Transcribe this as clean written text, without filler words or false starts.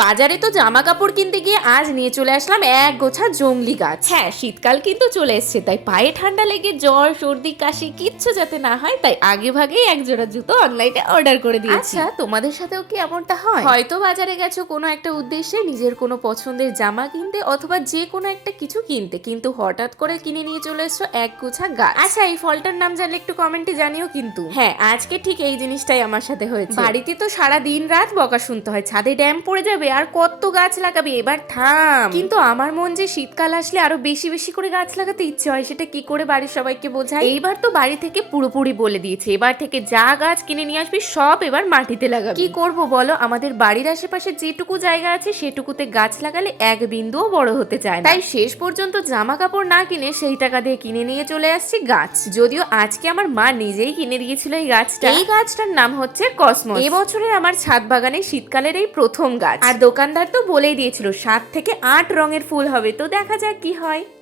বাজারে তো জামা কাপড় কিনতে গিয়ে আজ নিয়ে চলে আসলাম এক গোছা জংলি গাছ। হ্যাঁ, শীতকাল কিন্তু চলে এসছে, তাই পায়ে ঠান্ডা লেগে জ্বর সর্দি কাশি কিচ্ছু যাতে না হয়, তাই আগে ভাগেই এক জোড়া জুতো অনলাইনে অর্ডার করে দিয়েছি। আচ্ছা, তোমাদের সাথেও কি এমনটা হয়? হয়তো বাজারে গেছো কোনো একটা উদ্দেশ্যে, নিজের কোনো পছন্দের জামা কিনতে অথবা যে কোনো একটা কিছু কিনতে, কিন্তু হঠাৎ করে কিনে নিয়ে চলে এসছো এক গোছা গাছ। আচ্ছা, এই ফলটার নাম জানলে একটু কমেন্টে জানিও কিন্তু। হ্যাঁ, আজকে ঠিক এই জিনিসটাই আমার সাথে হয়েছে। বাড়িতে তো সারা দিন রাত বকা শুনতে হয়, ছাদে ড্যাম পড়ে যাবে আর কত গাছ লাগাবে, এবার থাম। কিন্তু আমার মন যে শীতকাল আসলে আরো বেশি বেশি করে গাছ লাগাতে ইচ্ছে হয়, সেটা কি করে বাড়ির সবাইকে বোঝাই? এইবার তো বাড়ি থেকে পুরোপুরি বলে দিয়েছে, এবার থেকে যা গাছ কিনে নিয়ে আসবি সব এবার মাটিতে লাগাবি। কি করব বলো, আমাদের বাড়ির আশেপাশে যেটুকু জায়গা আছে সেটুকুতে গাছ লাগালে এক বিন্দুও বড় হতে চায় না, তাই শেষ পর্যন্ত জামা কাপড় না কিনে সেই টাকা দিয়ে কিনে নিয়ে চলে আসছি গাছ। যদিও আজকে আমার মা নিজেই কিনে দিয়েছিল এই গাছটা। এই গাছটার নাম হচ্ছে কসমস। এবছরের আমার ছাদ বাগানে শীতকালের এই প্রথম গাছ, আর দোকানদার তো বলেই দিয়েছিল 7 থেকে 8 রঙের ফুল হবে, তো দেখা যাক কি হয়।